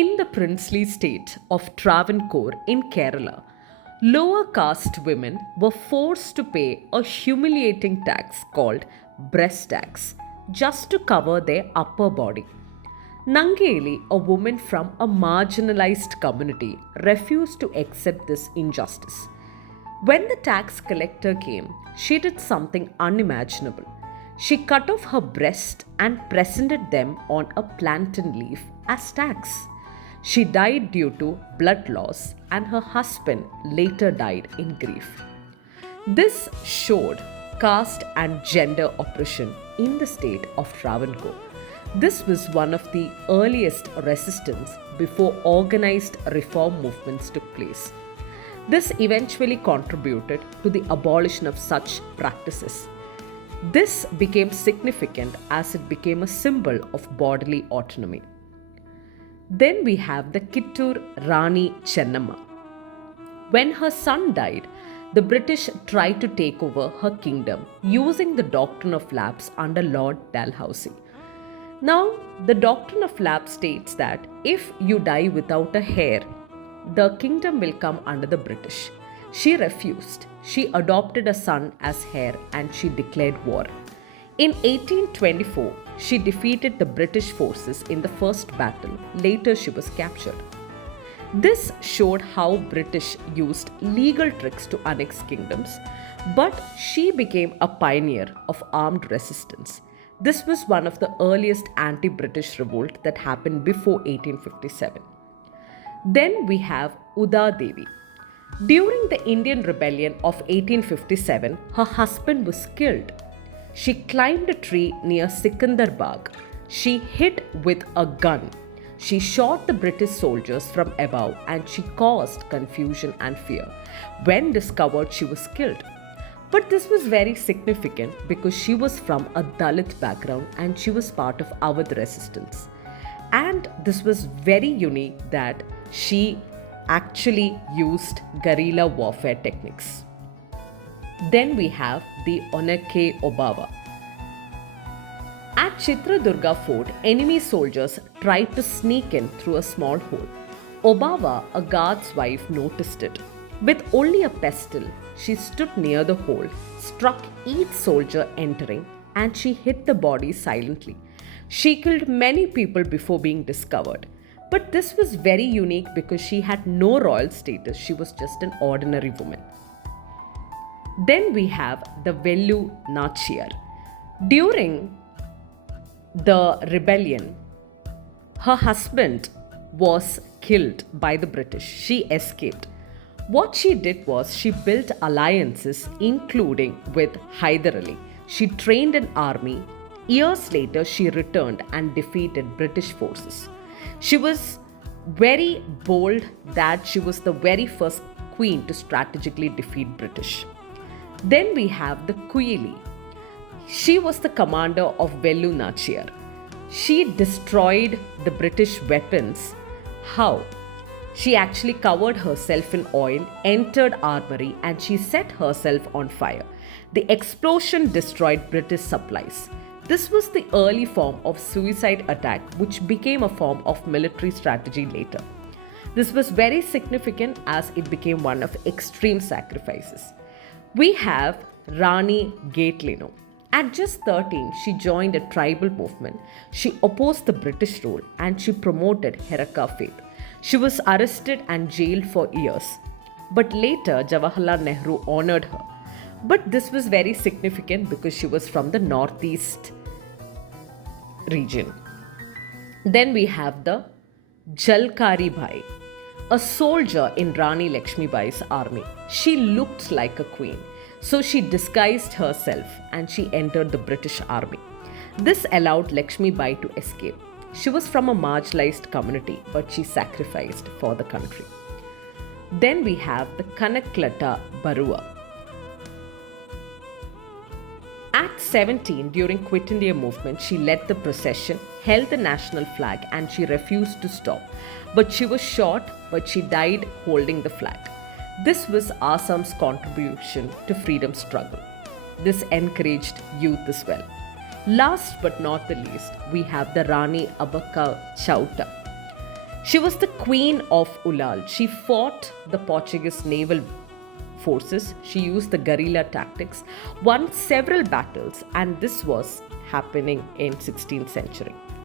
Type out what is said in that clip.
In the princely state of Travancore in Kerala, lower caste women were forced to pay a humiliating tax called breast tax just to cover their upper body. Nangeli, a woman from a marginalized community, refused to accept this injustice. When the tax collector came, she did something unimaginable. She cut off her breast and presented them on a plantain leaf as tax. She died due to blood loss, and her husband later died in grief. This showed caste and gender oppression in the state of Travancore. This was one of the earliest resistance before organized reform movements took place. This eventually contributed to the abolition of such practices. This became significant as it became a symbol of bodily autonomy. Then we have the Kittur Rani Chennamma. When her son died, the British tried to take over her kingdom using the doctrine of lapse under Lord Dalhousie. Now, the doctrine of lapse states that if you die without a heir, the kingdom will come under the British. She refused. She adopted a son as heir and she declared war. In 1824, she defeated the British forces in the first battle. Later, she was captured. This showed how British used legal tricks to annex kingdoms, but she became a pioneer of armed resistance. This was one of the earliest anti-British revolt that happened before 1857. Then we have Uda Devi. During the Indian Rebellion of 1857, her husband was killed. She climbed a tree near Sikandar She hit with a gun. She shot the British soldiers from above and she caused confusion and fear. When discovered, she was killed. But this was very significant because she was from a Dalit background and she was part of Awadh resistance. And this was very unique that she actually used guerrilla warfare techniques. Then we have the Onake Obawa. At Chitradurga fort, enemy soldiers tried to sneak in through a small hole. Obawa, a guard's wife, noticed it. With only a pestle, she stood near the hole, struck each soldier entering, and she hid the body silently. She killed many people before being discovered. But this was very unique because she had no royal status, she was just an ordinary woman. Then we have the Vellu Nachiyar. During the rebellion, her husband was killed by the British. She escaped. What she did was she built alliances, including with Hyder Ali. She trained an army. Years later, she returned and defeated British forces. She was very bold that she was the very first queen to strategically defeat British. Then we have the Kuyili. She was the commander of Vellu Nachiyar. She destroyed the British weapons. How? She actually covered herself in oil, entered armory, and she set herself on fire. The explosion destroyed British supplies. This was the early form of suicide attack, which became a form of military strategy later. This was very significant as it became one of extreme sacrifices. We have Rani Gaitlino. At just 13, she joined a tribal movement. She opposed the British rule and she promoted Heraka faith. She was arrested and jailed for years. But later, Jawaharlal Nehru honored her. But this was very significant because she was from the northeast region. Then we have the Jalkari Bhai, a soldier in Rani Lakshmi Bai's army. She looked like a queen. So she disguised herself and she entered the British army. This allowed Lakshmi Bai to escape. She was from a marginalized community, but she sacrificed for the country. Then we have the Kanaklata Barua. At 17, during Quit India movement, she led the procession, held the national flag, and she refused to stop. But she was shot, but she died holding the flag. This was Assam's contribution to freedom struggle. This encouraged youth as well. Last but not the least, we have the Rani Abaka Chauta. She was the queen of Ulal. She fought the Portuguese naval forces. She used the guerrilla tactics, won several battles, and this was happening in 16th century.